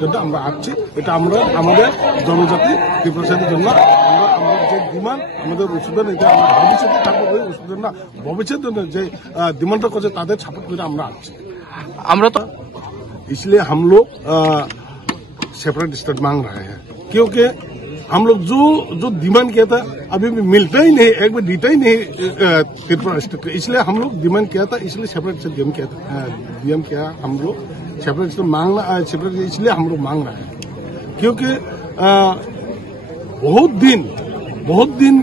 যেটা আমরা আসছি এটা আমরা আমাদের জনজাতি ত্রিপুরাসাদের জন্য আমরা যে ডিমান্ড আমাদের ওষুধের এটা আমরা ভবিষ্যতে থাকবো ওই ওষুধের না ভবিষ্যতের যে ডিমান্ডটা করছে তাদের সাপোর্ট করে আমরা আসছি। আমরা তো इसलिए हम लोग सेपरेट स्टेट मांग रहे हैं क्योंकि हम लोग जो डिमांड किया था अभी भी मिलता ही नहीं, एक बार देता ही नहीं त्रिपुरा स्टेट को, इसलिए हम लोग डिमांड किया था, इसलिए सेपरेट स्टेट डीएम किया हम लोग सेपरेट स्टेट मांगना सेपरेट इसलिए हम लोग मांग रहे हैं क्योंकि बहुत दिन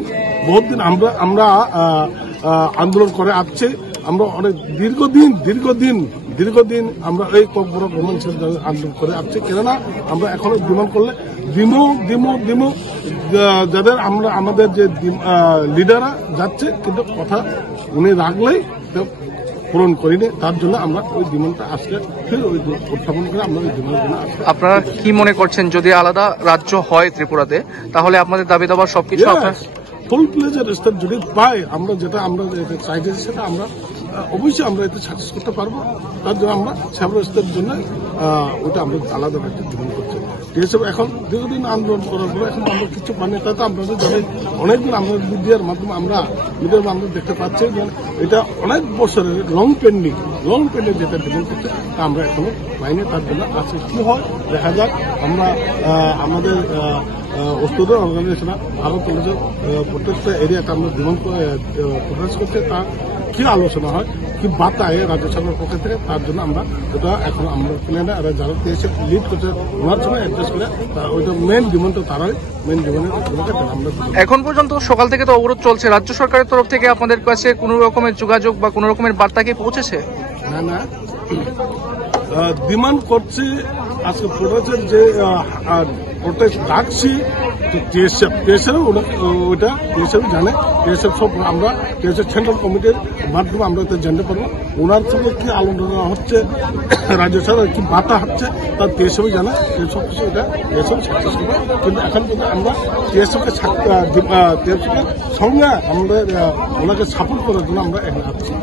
আমরা আন্দোলন করে আসছে। আমরা অনেক দীর্ঘদিন আমরা এই ককবরক রোমাঞ্চের আন্দোলন করে আসছি, কেননা আমরা এখনো ডিমান্ড করলে দিমো যাদের আমরা আমাদের যে লিডাররা যাচ্ছে কিন্তু কথা উনি রাখলেই পূরণ করিনি, তার জন্য আমরা ওই ডিমান্ডটা আজকে ফির ওই উত্থাপন করে আমরা ওই ডিমান্ডগুলো। আপনারা কি মনে করছেন যদি আলাদা রাজ্য হয় ত্রিপুরাতে তাহলে আপনাদের দাবি দাবা সবকিছু ফুল প্লেজের স্তর যদি পাই আমরা যেটা আমরা চাইছি সেটা আমরা অবশ্যই আমরা এতে সাকসেস করতে পারবো। তার জন্য আমরা সেপারেট স্টেটের জন্য ওইটা আমরা আলাদা একটা ডিমান্ড করছি। ঠিক এখন দীর্ঘদিন আন্দোলন করার পরে এখন আমরা কিছু পাইনি, তাতে আপনাদের জানেন অনেকদিন আমরা মিডিয়ার মাধ্যমে আমরা দেখতে পাচ্ছি যে এটা অনেক বছরের লং পেন্ডিং যেটা ডিমান্ড করছে তা আমরা এখনো পাইনি। তার জন্য আজকে কি হয় দেখা যাক। আমরা আমাদের ওষুধের অর্গানাইজেশন ভারত কলেজের প্রত্যেকটা এরিয়াতে আমরা ডিমান্ড প্রোটেস্ট করছে, তার কি আলোচনা হয় কি বার্তা রাজ্য সরকারের পক্ষ থেকে, তার জন্য আমরা ওটা এখন আমরা প্ল্যানে যারা এসে লিড করছে ওনার সঙ্গে অ্যাডজাস্ট করে ওইটা মেন ডিমান্ডটা তারাই মেন ডিমান্ডের আমরা। এখন পর্যন্ত সকাল থেকে তো অবরোধ চলছে, রাজ্য সরকারের তরফ থেকে আপনাদের কাছে কোনো রকমের যোগাযোগ বা কোনো রকমের বার্তা কি পৌঁছেছে? না ডিমান্ড করছি আজকে প্রোটেস্টের যে প্রোটেস্ট ডাকছি টিএসএফ ওইটা টিএসএফ জানে, টিএসএফ সব আমরা টিএসএফ সেন্ট্রাল কমিটির মাধ্যমে আমরা এটা জানতে পারবো ওনার সঙ্গে কি আলোচনা হচ্ছে, রাজ্য সরকার কি বার্তা হচ্ছে তার টিএসএফই জানে, সব কিছু এটা টিএসএফ সাকসেস করবে। কিন্তু এখন কিন্তু আমরা টিএসএফকে সঙ্গে আমাদের ওনাকে সাপোর্ট করার জন্য আমরা এখানে আসছি।